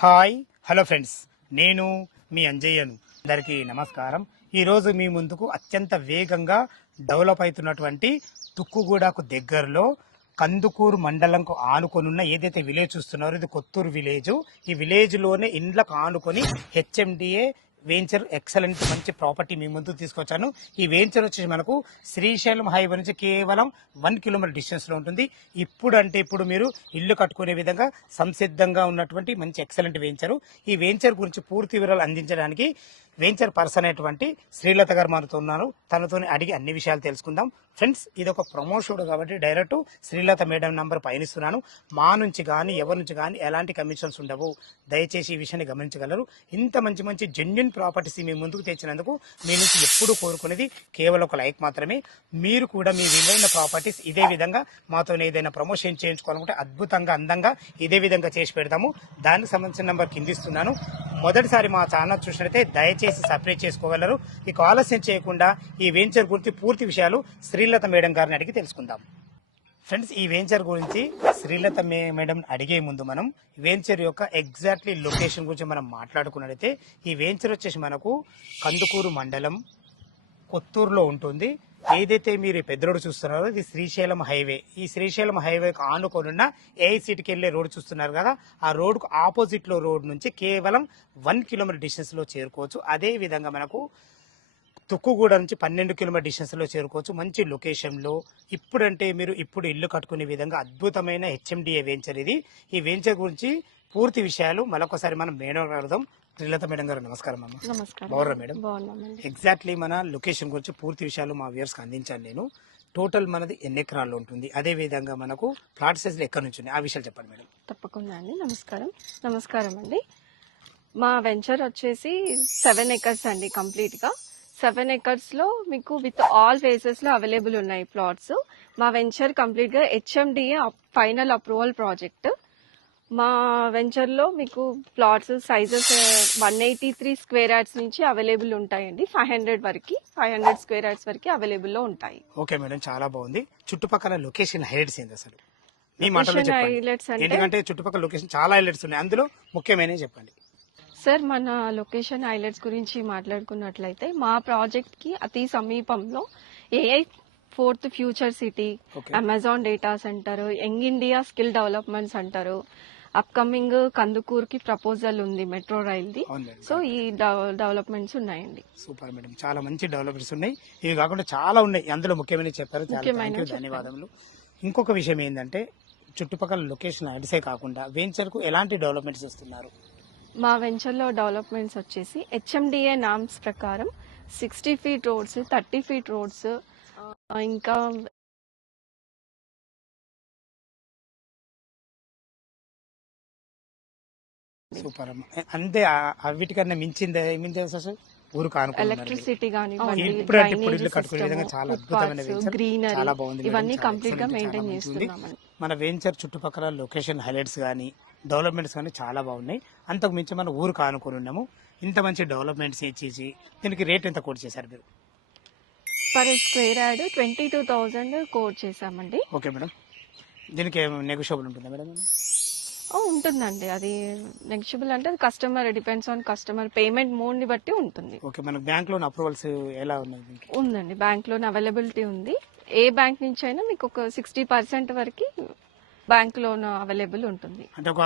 Hi hello friends, నేను మీ అంజయ్యను. అందరికీ నమస్కారం. ఈరోజు మీ ముందుకు అత్యంత వేగంగా డెవలప్ అవుతున్నటువంటి తుక్కుగూడకు దగ్గరలో కందుకూరు మండలంకు ఆనుకొనున్న ఏదైతే విలేజ్ చూస్తున్నారో ఇది కొత్తూరు విలేజ్. ఈ విలేజ్లోనే ఇండ్లకు ఆనుకొని హెచ్ఎండిఏ వెంచర్ ఎక్సలెంట్ మంచి ప్రాపర్టీ మీ ముందుకు తీసుకొచ్చాను. ఈ వెంచర్ వచ్చేసి మనకు శ్రీశైలం హైవే నుంచి కేవలం 1 కిలోమీటర్ డిస్టెన్స్ లో ఉంటుంది. ఇప్పుడు మీరు ఇల్లు కట్టుకునే విధంగా సంసిద్ధంగా ఉన్నటువంటి మంచి ఎక్సలెంట్ వెంచర్. ఈ వెంచర్ గురించి పూర్తి వివరాలు అందించడానికి వెంచర్ పర్సన్ అయినటువంటి శ్రీలత గారు మనతో ఉన్నారు. తనతో అడిగి అన్ని విషయాలు తెలుసుకుందాం. ఫ్రెండ్స్, ఇది ఒక ప్రమోషన్ కాబట్టి డైరెక్ట్ శ్రీలత మేడం నంబర్ పయనిస్తున్నాను. మా నుంచి కానీ ఎవరి నుంచి కానీ ఎలాంటి కమిషన్స్ ఉండవు. దయచేసి ఈ విషయాన్ని గమనించగలరు. ఇంత మంచి మంచి జెన్యున్ ప్రాపర్టీస్ మీ ముందుకు తెచ్చినందుకు మీ నుంచి ఎప్పుడు కోరుకునేది కేవలం ఒక లైక్ మాత్రమే. మీరు కూడా మీ విలువైన ప్రాపర్టీస్ ఇదే విధంగా మాతో ఏదైనా ప్రమోషన్ చేయించుకోవాలనుకుంటే అద్భుతంగా అందంగా ఇదే విధంగా చేసి పెడతాము. దానికి సంబంధించిన నంబర్ కిందిస్తున్నాను. మొదటిసారి మా ఛానల్ చూసినట్లయితే దయచేసి సబ్స్క్రైబ్ చేసుకోగలరు. ఇక ఆలస్యం చేయకుండా ఈ వెంచర్ గురించి పూర్తి విషయాలు శ్రీలత మేడం గారిని అడిగి తెలుసుకుందాం. ఫ్రెండ్స్, ఈ వెంచర్ గురించి శ్రీలత మేడం అడిగే ముందు మనం వెంచర్ యొక్క ఎగ్జాక్ట్లీ లొకేషన్ గురించి మనం మాట్లాడుకున్నట్లయితే ఈ వెంచర్ వచ్చేసి మనకు కందుకూరు మండలం కొత్తూరులో ఉంటుంది. ఏదైతే మీరు పెద్ద చూస్తున్నారో ఇది శ్రీశైలం హైవే. ఈ శ్రీశైలం హైవేకి ఆనుకొనున్న ఏఐసిటీకి వెళ్లే రోడ్ చూస్తున్నారు కదా, ఆ రోడ్కు ఆపోజిట్ లో రోడ్ నుంచి కేవలం 1 కిలోమీటర్ డిస్టెన్స్ లో చేరుకోవచ్చు. అదే విధంగా మనకు తుక్కుగూడ నుంచి 12 కిలోమీటర్ డిస్టెన్స్ లో చేరుకోవచ్చు. మంచి లొకేషన్ లో మీరు ఇప్పుడు ఇల్లు కట్టుకునే విధంగా అద్భుతమైన హెచ్ఎండిఏ వెంచర్ ఇది. ఈ వెంచర్ గురించి పూర్తి విషయాలు మరొకసారి మనం మేడం అడుగుదాం. శ్రీలత మేడం గారు నమస్కారం అమ్మ. బాగున్నారా మేడం? ఎగ్జాక్ట్లీ మన లొకేషన్ గురించి పూర్తి విషయాలు మా వ్యూవర్స్ కి అందించాను నేను. టోటల్ మనది ఎన్ని ఎకరాల్లో ఉంటుంది, అదే విధంగా మనకు ప్లాట్ సైజ్ ఎక్కడి నుంచి ఉన్నాయి, ఆ విషయాలు చెప్పండి మేడం. తప్పకుండా అండి. నమస్కారం అండి. మా వెంచర్ వచ్చేసి 7 ఎకర్స్ అండి. కంప్లీట్ గా 7 ఎకర్స్ లో మీకు విత్ ఆల్ ఫేసెస్ లో అవైలబుల్ ఉన్నాయి ప్లాట్స్. మా వెంచర్ కంప్లీట్ గా హెచ్ఎండిఏ ఫైనల్ అప్రూవల్ ప్రాజెక్ట్. మా వెంచర్ లో మీకు ప్లాట్స్ సైజెస్ 183 స్క్వేర్ యార్డ్స్ నుంచి అవైలబుల్ ఉంటాయండి. 500 స్క్వేర్ యార్డ్స్ వరకు అవైలబుల్ లో ఉంటాయి. ఓకే మేడం, చాలా బాగుంది. చుట్టుపక్కల లొకేషన్ హైలైట్స్ ఏంది అసలు మీ మాటలో చెప్పండి. ఎందుకంటే చుట్టుపక్కల లొకేషన్ చాలా హైలైట్స్ ఉన్నాయి, అందులో ముఖ్యమైనవి చెప్పండి. సార్, మన లొకేషన్ హైలైట్స్ గురించి మాట్లాడుకున్నట్లయితే మా ప్రాజెక్ట్ కి అతి సమీపంలో AI 4th future city, Amazon data centre, young India skill development centre, upcoming కందుకూరుకి ప్రపోజల్ ఉంది మెట్రో రైల్ ది. సో ఈ డెవలప్మెంట్స్ ఉన్నాయండి. సూపర్ మేడం, చాలా మంచి డెవలప్మెంట్స్ ఉన్నాయి. ఇవి కాకుండా చాలా ఉన్నాయి, అందులో ముఖ్యమైన చెప్పారు. ధన్యవాదములు. ఇంకొక విషయం ఏంటంటే చుట్టుపక్కల లొకేషన్ ఐడిసే కాకుండా వెంచర్ కు ఎలాంటి డెవలప్మెంట్స్ ఇస్తున్నారు? మా వెంచర్ లో డెవలప్మెంట్స్ వచ్చేసి హెచ్ఎండిఏ నామ్స్ ప్రకారం 60 ఫీట్ రోడ్స్, 30 ఫీట్ రోడ్స్, ఇంకా సూపర్ అమ్మ. అంతే, వీటికన్నా మించిందే ఏమింది అసలు ఊరు కానుకో ఎలక్ట్రిసిటీ గానివ్వండి, ఇల్లు కట్టుకునే విధంగా చాలా అద్భుతమైన వెంచర్, చాలా బాగుంది. ఇవన్నీ కంప్లీట్ గా మెయింటైన్ చేస్తున్నాం. మన వెంచర్ చుట్టుపక్కల లొకేషన్ హైలైట్స్ కానీ డెవలప్మెంట్స్ కానీ చాలా బాగున్నాయి. అంతకు మించి మనం ఊరు కానుకొని ఉన్నాము. ఇంత మంచి డెవలప్మెంట్స్ ఇచ్చేసి దీనికి రేట్ ఎంత కోట్ చేశారు మీరు? పర్ స్క్వేర్ యార్డ్ 22,000 కోట్ చేసామండి. ఓకే మేడం, దీనికి నెగోషియబుల్ ఉంటుందా మేడం? ఉంటుందండి. అది నెగోషియబుల్ అంటే customer depends on customer payment mode ని బట్టి ఉంటుంది. ఓకే, మనకు బ్యాంక్ లోన్ అప్రూవల్స్ ఎలా ఉన్నాయి? ఉందండి, బ్యాంక్ లోన్ అవైలబిలిటీ ఉంది. ఏ బ్యాంక్ నుంచి అయినా మీకు ఒక 60% వరకు బ్యాంక్ లోన్ అవైలబుల్ ఉంటుంది. అంటే ఒక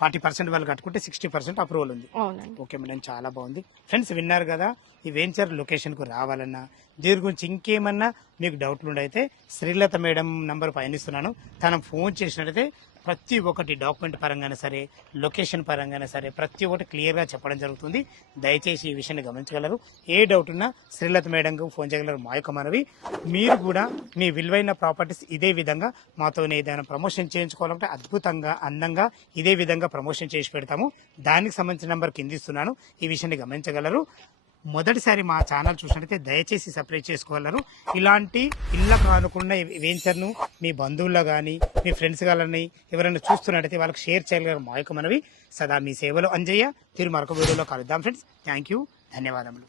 40% వాళ్ళు కట్టుకుంటే 60% అప్రూవల్ ఉంది. అవునండి. ఓకే మేడం, చాలా బాగుంది. ఫ్రెండ్స్, విన్నారు కదా, ఈ వెంచర్ లొకేషన్ కు రావాలన్నా దీని గురించి ఇంకేమన్నా మీకు డౌట్లు ఉండైతే శ్రీలత మేడం నంబర్ పయనిస్తున్నాను. తన ఫోన్ చేసినట్టయితే ప్రతి ఒక్కటి డాక్యుమెంట్ పరంగానే సరే, లొకేషన్ పరంగానే సరే ప్రతి ఒక్కటి క్లియర్ గా చెప్పడం జరుగుతుంది. దయచేసి ఈ విషయాన్ని గమనించగలరు. ఏ డౌట్ ఉన్నా శ్రీలత మేడంకు ఫోన్ చేయగలరు. మా యొక్క మనవి, మీరు కూడా మీ విలువైన ప్రాపర్టీస్ ఇదే విధంగా మాతో ఏదైనా ప్రమోషన్ చేయించుకోవాలంటే అద్భుతంగా అందంగా ఇదే విధంగా ప్రమోషన్ చేసి పెడతాము. దానికి సంబంధించిన నంబర్ కిందిస్తున్నాను. ఈ విషయాన్ని గమనించగలరు. మొదటిసారి మా ఛానల్ చూసినట్టయితే దయచేసి సబ్స్క్రైబ్ చేసుకోగలరు. ఇలాంటి ఇళ్ళకు అనుకున్న వెంచర్ను మీ బంధువుల్లో కానీ మీ ఫ్రెండ్స్ కానీ ఎవరైనా చూస్తున్నట్టయితే వాళ్ళకి షేర్ చేయగలరు. మా యొక్క మనవి. సదా మీ సేవలో అంజయ్య. తిరు మరొక వీడియోలో కలుద్దాం ఫ్రెండ్స్. థ్యాంక్ యూ, ధన్యవాదములు.